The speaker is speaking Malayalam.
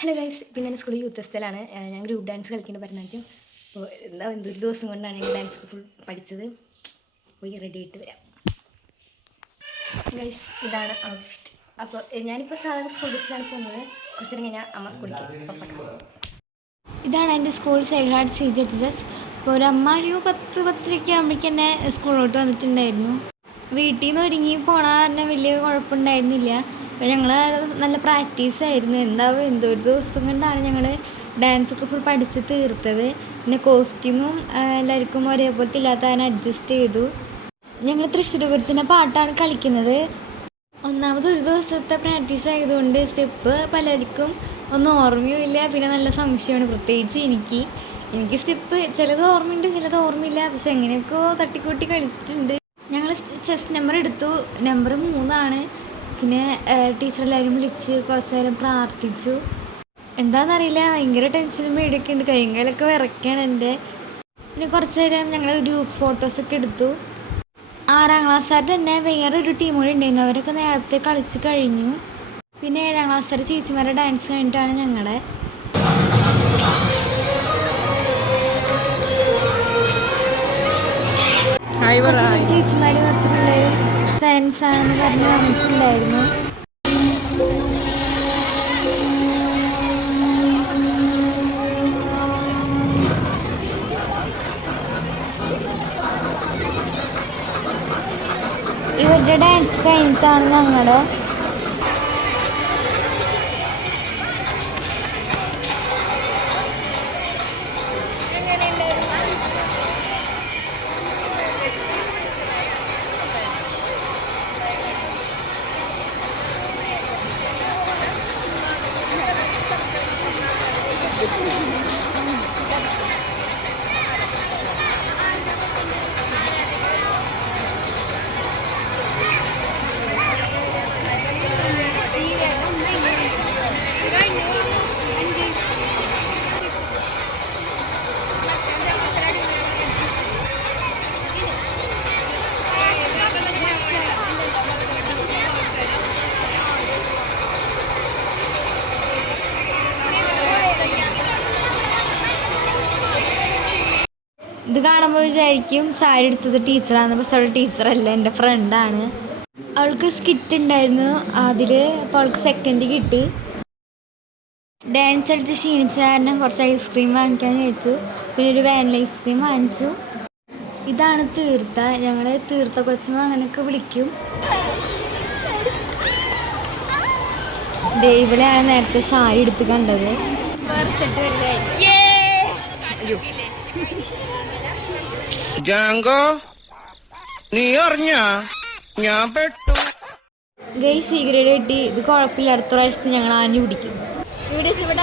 ഹലോ ഗൈസ് ഇപ്പം ഞാൻ സ്കൂളിൽ യൂത്ത് ഫെസ്റ്റിലാണ് ഞാൻ ഗ്രൂപ്പ് ഡാൻസ് കളിക്കേണ്ട ഭരതനാട്യം അപ്പോൾ എന്താ എന്തൊരു ദിവസം കൊണ്ടാണ് ഞാൻ ഡാൻസ് ഫുൾ പഠിച്ചത്? പോയി റെഡി ആയിട്ട് വരാം. ഗൈസ് ഇതാണ് ഔട്ട്ഫിറ്റ് അപ്പോൾ ഞാനിപ്പോൾ സാധാരണ സ്കൂൾ ഡ്രസ്സിലാണ് പോകുന്നത്. കുറച്ച് കഴിഞ്ഞാൽ അമ്മ പപ്പക്ക ഇതാണ് എന്റെ school sacred heart C G H S അപ്പോൾ ഒരു അമ്മ ഒരു പത്ത് പത്തരയ്ക്ക് ആകുമ്പോഴേക്ക് തന്നെ സ്കൂളിലോട്ട് വന്നിട്ടുണ്ടായിരുന്നു. വീട്ടിൽ നിന്ന് ഒരുങ്ങി പോണ കാരണം വലിയ കുഴപ്പമുണ്ടായിരുന്നില്ല. അപ്പോൾ ഞങ്ങൾ നല്ല പ്രാക്ടീസ് ആയിരുന്നു. എന്താവും എന്തോ ഒരു ദിവസം കൊണ്ടാണ് ഞങ്ങൾ ഡാൻസൊക്കെ ഫുൾ പഠിച്ച് തീർത്തത്. പിന്നെ കോസ്റ്റ്യൂമും എല്ലാവർക്കും ഒരേപോലത്തെ ഇല്ലാത്ത കാരണം അഡ്ജസ്റ്റ് ചെയ്തു. ഞങ്ങൾ തൃശ്ശൂർപുരത്തിന്റെ പാട്ടാണ് കളിക്കുന്നത്. ഒന്നാമത് ഒരു ദിവസത്തെ പ്രാക്ടീസ് ആയതുകൊണ്ട് സ്റ്റെപ്പ് പലർക്കും ഒന്നും ഓർമ്മയുമില്ല പിന്നെ നല്ല സംശയമാണ്. പ്രത്യേകിച്ച് എനിക്ക്. എനിക്ക് സ്റ്റെപ്പ് ചിലത് ഓർമ്മയുണ്ട് ചിലത് ഓർമ്മയില്ല. പക്ഷെ എങ്ങനെയൊക്കെയോ തട്ടിക്കൂട്ടി കളിച്ചിട്ടുണ്ട്. ഞങ്ങൾ ചെസ് നമ്പർ എടുത്തു. നമ്പർ മൂന്നാണ്. പിന്നെ ടീച്ചർ എല്ലാവരും വിളിച്ച് കുറച്ച് നേരം പ്രാർത്ഥിച്ചു. എന്താണെന്നറിയില്ല ഭയങ്കര ടെൻഷനും പേടിയൊക്കെ ഉണ്ട്. കൈകാലൊക്കെ വിറയ്ക്കാണ് എന്റെ. പിന്നെ കുറച്ച് നേരം ഞങ്ങൾ ഗ്രൂപ്പ് ഫോട്ടോസൊക്കെ എടുത്തു. ആറാം ക്ലാസ്സുകാർ തന്നെ ഒരു ടീം കൂടി ഉണ്ടായിരുന്നു. അവരൊക്കെ നേരത്തെ കളിച്ച് കഴിഞ്ഞു. പിന്നെ ഏഴാം ക്ലാസ്സുകാർ ചേച്ചിമാരുടെ ഡാൻസ് കഴിഞ്ഞിട്ടാണ് ഞങ്ങളെ. ചേച്ചിമാർ ചേച്ചിമാരും കുറച്ച് പിള്ളേരും ഫാൻസ് ആണെന്ന് പറഞ്ഞ് വന്നിട്ടുണ്ടായിരുന്നു. ഇവരുടെ ഡാൻസ് കഴിഞ്ഞിട്ടാണ് ഞങ്ങളുടെ ഇത് കാണുമ്പോൾ വിചാരിക്കും സാരി എടുത്തത് ടീച്ചറാണ് പക്ഷെ അവൾ ടീച്ചറല്ല എന്റെ ഫ്രണ്ടാണ് അവൾക്ക് സ്കിറ്റ് ഉണ്ടായിരുന്നു അതിൽ അപ്പോൾ അവൾക്ക് സെക്കൻഡ് കിട്ടി. ഡാൻസ് കളിച്ച് ക്ഷീണിച്ച കാരണം കുറച്ച് ഐസ്ക്രീം വാങ്ങിക്കാൻ ചോദിച്ചു പിന്നെ ഒരു വാനില ഐസ്ക്രീം വാങ്ങിച്ചു. ഇതാണ് തീർത്ത ഞങ്ങൾ തീർത്ത കൊച്ചുമ്പോൾ അങ്ങനെയൊക്കെ വിളിക്കും. ദേ ഇവിടെയാണ് നേരത്തെ സാരി എടുത്ത് കണ്ടത്. ജാങ്കോ നീ അറിഞ്ഞ ഞാൻ പെട്ടു. ഗൈ സീക്രട്ട് കിട്ടി ഇത് കുഴപ്പമില്ല. അടുത്ത പ്രാവശ്യത്തെ ഞങ്ങൾ ആഞ്ഞു പിടിക്കും. വീഡിയോസ് ഇവിടെ